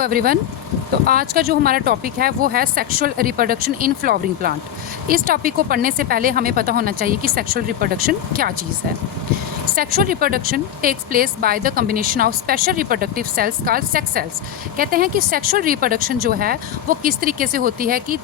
Hello everyone. तो आज का जो हमारा टॉपिक है वो है sexual reproduction in flowering plant. इस टॉपिक को पढ़ने से पहले हमें पता होना चाहिए कि सेक्सुअल रिप्रोडक्शन क्या चीज़ है। Sexual reproduction takes place by the combination of special reproductive cells called sex cells. कहते हैं कि सेक्सुअल रिप्रोडक्शन जो है वो किस तरीके से होती है कि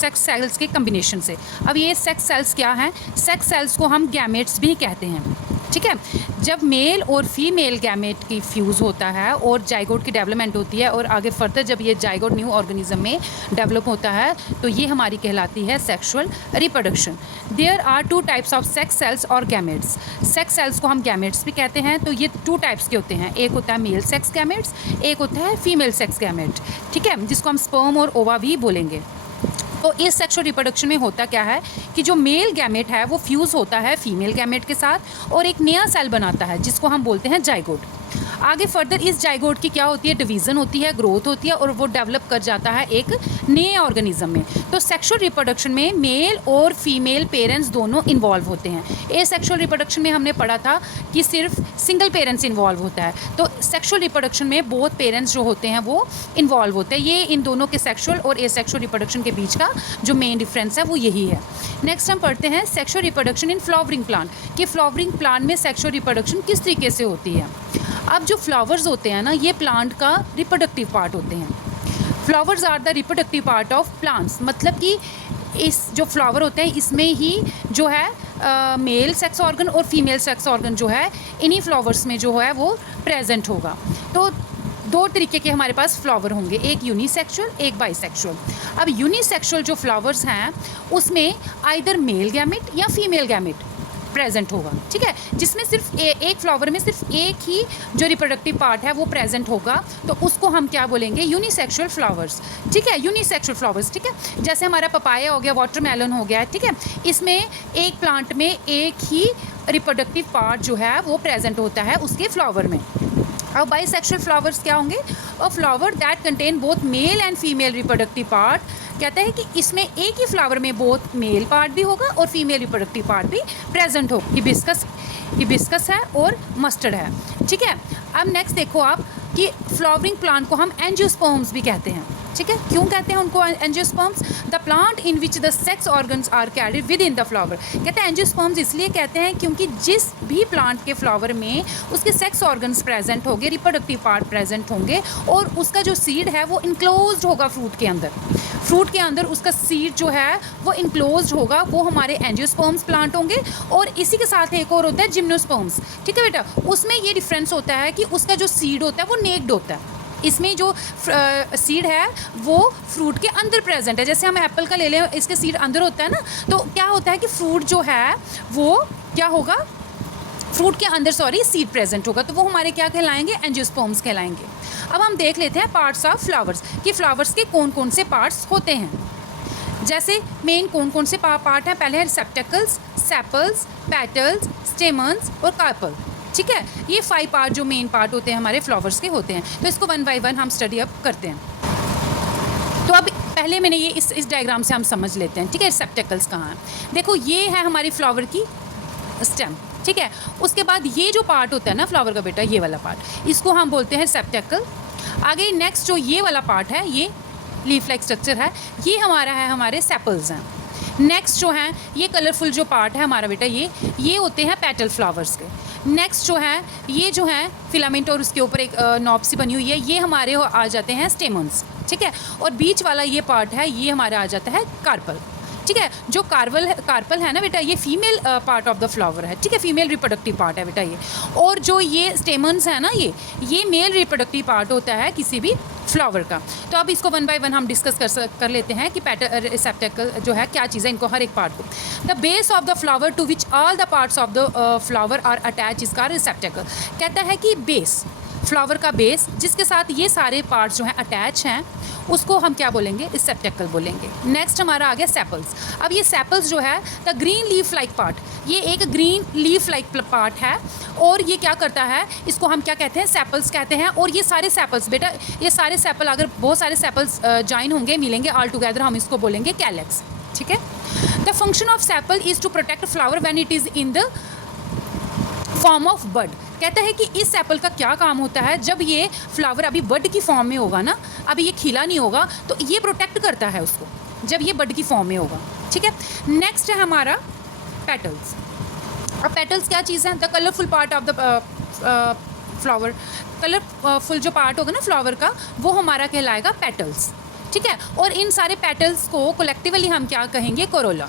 सेक्स सेल्स के कम्बिनेशन से। अब ये सेक्स सेल्स क्या हैं? सेक्स सेल्स को हम गैमेट्स भी कहते हैं, ठीक है। जब मेल और फीमेल गैमेट की फ्यूज़ होता है और जाइगोट की डेवलपमेंट होती है और आगे फर्दर जब ये जाइगोट न्यू ऑर्गेनिज्म में डेवलप होता है तो ये हमारी कहलाती है sexual reproduction. There are two types of sex cells और गैमेट्स। सेक्स सेल्स को हम गैमेट्स भी कहते हैं। तो ये टू टाइप्स के होते हैं, एक होता है मेल सेक्स गैमेट्स, एक होता है फीमेल सेक्स गैमेट, ठीक है, जिसको हम स्पर्म और ओवा भी बोलेंगे। तो इस सेक्सुअल रिप्रोडक्शन में होता क्या है कि जो मेल गैमेट है वो फ्यूज़ होता है फीमेल गैमेट के साथ और एक नया सेल बनाता है जिसको हम बोलते हैं जाइगोट। आगे फर्दर इस जाइगोट की क्या होती है, डिवीज़न होती है, ग्रोथ होती है और वो डेवलप कर जाता है एक नए ऑर्गेनिज्म में। तो सेक्सुअल रिप्रोडक्शन में मेल और फीमेल पेरेंट्स दोनों इन्वॉल्व होते हैं। ए सेक्सुअल रिप्रोडक्शन में हमने पढ़ा था कि सिर्फ सिंगल पेरेंट्स इन्वॉल्व होता है। तो सेक्सुअल रिप्रोडक्शन में बोथ पेरेंट्स जो होते हैं वो इन्वॉल्व होते हैं। ये इन दोनों के सेक्सुअल और ए सेक्सुअल रिप्रोडक्शन के बीच का जो मेन डिफरेंस है वो यही है। नेक्स्ट हम पढ़ते हैं sexual reproduction in flowering plant, कि फ्लावरिंग प्लांट में सेक्सुअल रिप्रोडक्शन किस तरीके से होती है। अब जो फ्लावर्स होते हैं ना, ये प्लांट का रिप्रोडक्टिव पार्ट होते हैं। Flowers are the reproductive part of plants, मतलब कि इस जो फ्लावर होते हैं इसमें ही जो है मेल सेक्स ऑर्गन और फीमेल सेक्स ऑर्गन जो है इन्हीं फ्लावर्स में जो है वो प्रेजेंट होगा। तो दो तरीके के हमारे पास फ्लावर होंगे, एक यूनिसेक्सुअल एक बाइसेक्सुअल। अब यूनिसेक्सुअल जो फ्लावर्स हैं उसमें आइदर मेल गैमेट या फीमेल गैमेट प्रेजेंट होगा, ठीक है, जिसमें सिर्फ एक फ्लावर में सिर्फ एक ही जो रिप्रोडक्टिव पार्ट है वो प्रेजेंट होगा। तो उसको हम क्या बोलेंगे, यूनिसेक्सुअल फ्लावर्स, ठीक है, यूनिसेक्सुअल फ्लावर्स, ठीक है। जैसे हमारा पपाया हो गया, वाटरमेलन हो गया, ठीक है, इसमें एक प्लांट में एक ही रिप्रोडक्टिव पार्ट जो है वो प्रेजेंट होता है उसके फ्लावर में। अब बाइसेक्सुअल फ्लावर्स क्या होंगे, अ flower that contain both male and female reproductive part. कहता है कि इसमें एक ही फ्लावर में बोथ मेल पार्ट भी होगा और फीमेल रिप्रोडक्टिव पार्ट भी प्रेजेंट होगा। हिबिस्कस है और मस्टर्ड है, ठीक है। अब नेक्स्ट देखो आप कि फ्लावरिंग प्लांट को हम एंजियोस्पर्म्स भी कहते हैं, ठीक है। क्यों कहते हैं उनको angiosperms? The plant in which the sex organs are carried within the flower. कहते हैं एंजियोस्पर्म्स इसलिए कहते हैं क्योंकि जिस भी प्लांट के फ्लावर में उसके सेक्स ऑर्गन्स प्रेजेंट होंगे, रिप्रोडक्टिव पार्ट प्रेजेंट होंगे और उसका जो सीड है वो इनक्लोज्ड होगा फ्रूट के अंदर। फ्रूट के अंदर उसका सीड जो है वो इनक्लोज्ड होगा, वो हमारे एंजियोस्पर्म्स प्लांट होंगे। और इसी के साथ एक और होता है जिम्नोस्पर्म्स, ठीक है बेटा। उसमें ये डिफरेंस होता है कि उसका जो सीड होता है वो नेक्ड होता है, इसमें जो सीड है वो फ्रूट के अंदर प्रेजेंट है। जैसे हम एप्पल का ले लें, इसके सीड अंदर होता है ना, तो क्या होता है कि फ्रूट जो है वो क्या होगा, फ्रूट के अंदर सीड प्रेजेंट होगा, तो वो हमारे क्या कहलाएंगे, एंजियोस्पर्म्स कहलाएंगे। अब हम देख लेते हैं पार्ट्स ऑफ फ्लावर्स, कि फ्लावर्स के कौन कौन से पार्ट्स होते हैं। जैसे मेन कौन कौन से पार्ट हैं, पहले है रिसेप्टेकल्स, सेपल्स, पेटल्स, स्टेमन्स और कार्पल, ठीक है। ये 5 पार्ट जो मेन पार्ट होते हैं हमारे फ्लावर्स के होते हैं। तो इसको 1 बाय 1 हम स्टडी अप करते हैं। तो अब पहले मैंने ये इस डायग्राम से हम समझ लेते हैं, ठीक है। रिसेप्टेकल्स कहाँ हैं, देखो ये है हमारी फ्लावर की स्टेम, ठीक है। उसके बाद ये जो पार्ट होता है ना फ्लावर का बेटा, ये वाला पार्ट, इसको हम बोलते हैं रिसेप्टेकल। आगे नेक्स्ट जो ये वाला पार्ट है, ये लीफ लाइक स्ट्रक्चर है, ये हमारा है, हमारे सेपल्स हैं। नेक्स्ट जो है ये कलरफुल जो पार्ट है हमारा बेटा, ये होते हैं पेटल फ्लावर्स के। नेक्स्ट जो है ये जो है फिलामेंट और उसके ऊपर एक नॉब सी बनी हुई है, ये हमारे आ जाते हैं स्टेमन्स, ठीक है। और बीच वाला ये पार्ट है, ये हमारा आ जाता है कार्पल, ठीक है। जो कार्पल है ना बेटा, ये female part of the flower है, ठीक है, फीमेल रिप्रोडक्टिव पार्ट है बेटा ये। और जो ये स्टेमन्स है ना, ये मेल रिप्रोडक्टिव पार्ट होता है किसी भी फ्लावर का। तो अब इसको 1 बाय 1 हम डिस्कस कर लेते हैं कि रिसेप्टेकल जो है क्या चीज़ है, इनको हर एक पार्ट को। The base of the flower to which all the parts of the flower are attach इसका रिसेप्टेकल। कहता है कि बेस, फ्लावर का बेस जिसके साथ ये सारे पार्ट्स जो हैं अटैच हैं, उसको हम क्या बोलेंगे, रिसेप्टेकल बोलेंगे। नेक्स्ट हमारा आ गया सेपल्स। अब ये सेपल्स जो है the green leaf like part, ये एक ग्रीन लीफ लाइक पार्ट है और ये क्या करता है, इसको हम क्या कहते हैं, सेपल्स कहते हैं। और ये सारे सेपल्स बेटा, ये सारे सेपल अगर बहुत सारे सेपल्स ज्वाइन होंगे, मिलेंगे ऑल टुगेदर, हम इसको बोलेंगे कैलेक्स, ठीक है। The function of sepal is to protect flower when it is in the form of bud. कहता है कि इस एप्पल का क्या काम होता है, जब ये फ्लावर अभी बड की फॉर्म में होगा ना, अभी ये खिला नहीं होगा, तो ये प्रोटेक्ट करता है उसको जब ये बड की फॉर्म में होगा। ठीक है, नेक्स्ट है हमारा पेटल्स। अब पेटल्स क्या चीज़ है? The colourful part of the flower, colourful जो पार्ट होगा ना फ्लावर का, वो हमारा कहलाएगा पेटल्स। ठीक है, और इन सारे पेटल्स को कलेक्टिवली हम क्या कहेंगे? कोरोला।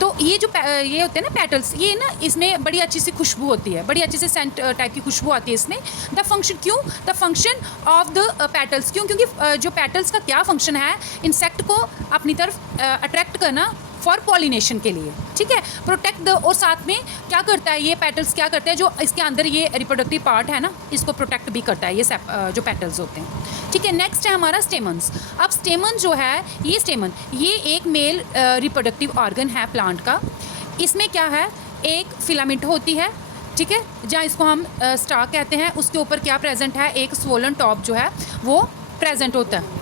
तो ये जो ये होते हैं ना पेटल्स, ये ना इसमें बड़ी अच्छी सी खुशबू होती है, बड़ी अच्छी सी सेंट टाइप की खुशबू आती है इसमें। द फंक्शन, क्यों the function of the petals, क्योंकि जो पेटल्स का क्या फंक्शन है? इंसेक्ट को अपनी तरफ अट्रैक्ट करना फॉर पॉलिनेशन के लिए। ठीक है, प्रोटेक्ट द, और साथ में क्या करता है ये पेटल्स, क्या करते हैं जो इसके अंदर ये रिप्रोडक्टिव पार्ट है ना, इसको प्रोटेक्ट भी करता है ये जो पेटल्स होते हैं। ठीक है, नेक्स्ट है हमारा स्टेमन्स। अब स्टेमन जो है, ये स्टेमन ये एक मेल रिप्रोडक्टिव ऑर्गन है प्लांट का। इसमें क्या है? एक फिलामेंट होती है, ठीक है, जहाँ इसको हम स्टाक कहते हैं, उसके ऊपर क्या प्रेजेंट है? एक स्वोलन टॉप जो है वो प्रेजेंट होता है।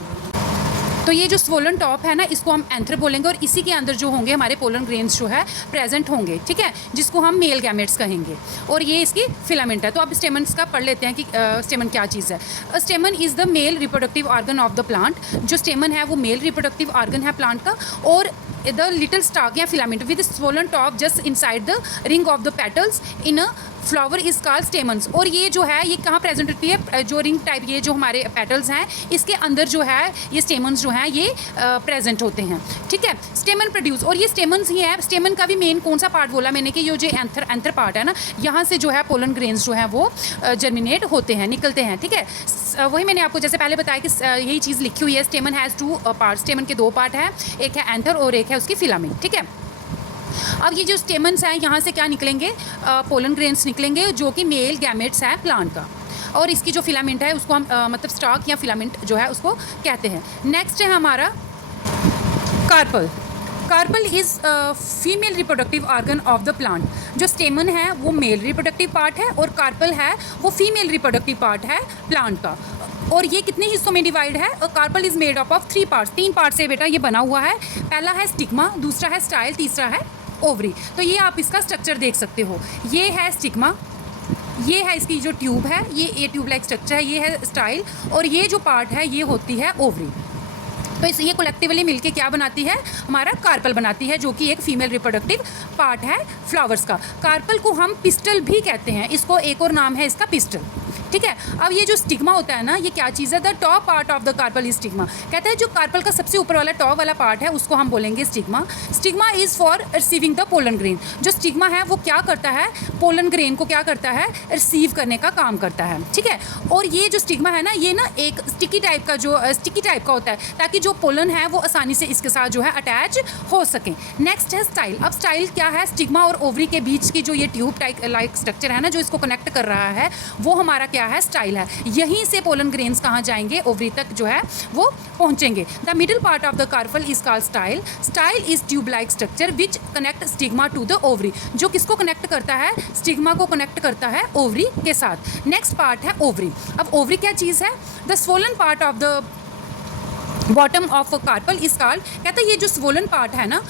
तो ये जो स्वोलन टॉप है ना, इसको हम एंथर बोलेंगे, और इसी के अंदर जो होंगे हमारे पोलन ग्रेन्स जो है प्रेजेंट होंगे। ठीक है, जिसको हम मेल गैमेट्स कहेंगे, और ये इसकी फिलामेंट है। तो अब स्टेमन्स का पढ़ लेते हैं कि स्टेमन क्या चीज़ है। स्टेमन is the male reproductive organ of the plant. जो स्टेमन है वो मेल रिप्रोडक्टिव ऑर्गन है प्लांट का, और द लिटिल स्टाक या filament with swollen top just inside the ring of the petals in a flower is called stamens. और ये जो है ये कहाँ प्रेजेंट होती है? जो रिंग टाइप ये जो हमारे पेटल्स हैं, इसके अंदर जो है ये स्टेमन्स जो हैं ये प्रेजेंट होते हैं। ठीक है, स्टेमन प्रोड्यूस, और ये स्टेमन्स ही है। स्टेमन का भी मेन कौन सा पार्ट बोला मैंने कि ये जो एंथर पार्ट है ना, यहाँ से जो है पोलन ग्रेन्स जो हैं वो जर्मिनेट होते हैं, निकलते हैं। ठीक है, वही मैंने आपको जैसे पहले बताया कि यही चीज़ लिखी हुई है। स्टेमन हैज़ 2 पार्ट, स्टेमन के 2 पार्ट हैं, एक है एंथर और एक है उसकी फिलामेंट। ठीक है, अब ये जो स्टेमन्स हैं यहाँ से क्या निकलेंगे? पोलन ग्रेन्स निकलेंगे, जो कि मेल गैमेट्स हैं प्लांट का, और इसकी जो फिलामेंट है उसको हम मतलब स्टाक या फिलामेंट जो है उसको कहते हैं। नेक्स्ट है हमारा carpel. Carpel is female reproductive organ of the plant. जो स्टेमन है वो मेल रिप्रोडक्टिव पार्ट है, और कार्पल है वो फीमेल रिप्रोडक्टिव पार्ट है प्लांट का। और ये कितने हिस्सों में डिवाइड है? Carpel is made up of 3 parts. 3 part से बेटा ये बना हुआ है। पहला है स्टिग्मा, दूसरा है स्टाइल, तीसरा है ओवरी। तो ये आप इसका स्ट्रक्चर देख सकते हो। ये है स्टिग्मा, ये है इसकी जो ट्यूब है, ये ट्यूब लाइक स्ट्रक्चर है, ये है स्टाइल, और ये जो पार्ट है ये होती है ओवरी। तो इस ये कलेक्टिवली मिलके क्या बनाती है? हमारा कार्पल बनाती है, जो कि एक फीमेल रिप्रोडक्टिव पार्ट है फ्लावर्स का। कार्पल को हम पिस्टल भी कहते हैं, इसको एक और नाम है इसका पिस्टल। ठीक है, अब ये जो स्टिग्मा होता है ना, ये क्या चीज़ है? The top part of the carpel is stigma. कहते हैं जो कार्पल का सबसे ऊपर वाला टॉप वाला पार्ट है उसको हम बोलेंगे stigma. Stigma is for receiving the pollen grain. जो स्टिग्मा है वो क्या करता है? पोलन ग्रेन को क्या करता है? रिसीव करने का काम करता है। ठीक है, और ये जो स्टिग्मा है ना, ये ना एक स्टिकी टाइप का होता है, ताकि जो पोलन है वो आसानी से इसके साथ जो है अटैच हो सकें। नेक्स्ट है स्टाइल। अब स्टाइल क्या है? स्टिग्मा और ओवरी के बीच की जो ये ट्यूब टाइप लाइक स्ट्रक्चर है ना, जो इसको कनेक्ट कर रहा है, वो हमारा क्या है? स्टाइल है। यहीं से पोलन ग्रेन्स कहाँ जाएंगे? ओवरी तक जो है वो पहुंचेंगे। The middle part of the carpel is called style. Style is tube like structure which connect stigma to the ovary. जो किसको कनेक्ट करता है? स्टिग्मा को कनेक्ट करता है ओवरी के साथ। नेक्स्ट पार्ट है ओवरी। अब ओवरी क्या चीज़ है? The swollen part of the bottom of carpel is called. कहते हैं ये जो स्वोलन पार्ट है ना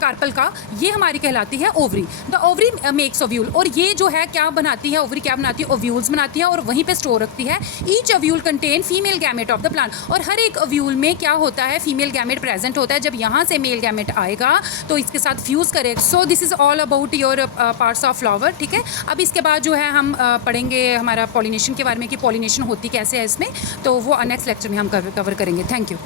कार्पल का, ये हमारी कहलाती है ovary. The ovary makes ovule. और ये जो है क्या बनाती है? ओवरी क्या बनाती है? ओव्यूल्स बनाती है, और वहीं पे स्टोर रखती है। Each ovule contain female gamete of the plant. और हर एक ओव्यूल में क्या होता है? फीमेल गैमेट प्रेजेंट होता है। जब यहाँ से मेल गैमेट आएगा तो इसके साथ फ्यूज़ करेगा। So this is all about your parts of flower. ठीक है, अब इसके बाद जो है हम पढ़ेंगे हमारा पॉलिनेशन के बारे में, कि पॉलिनेशन होती कैसे है इसमें, तो वो नेक्स्ट लेक्चर में हम कवर करेंगे। Thank you.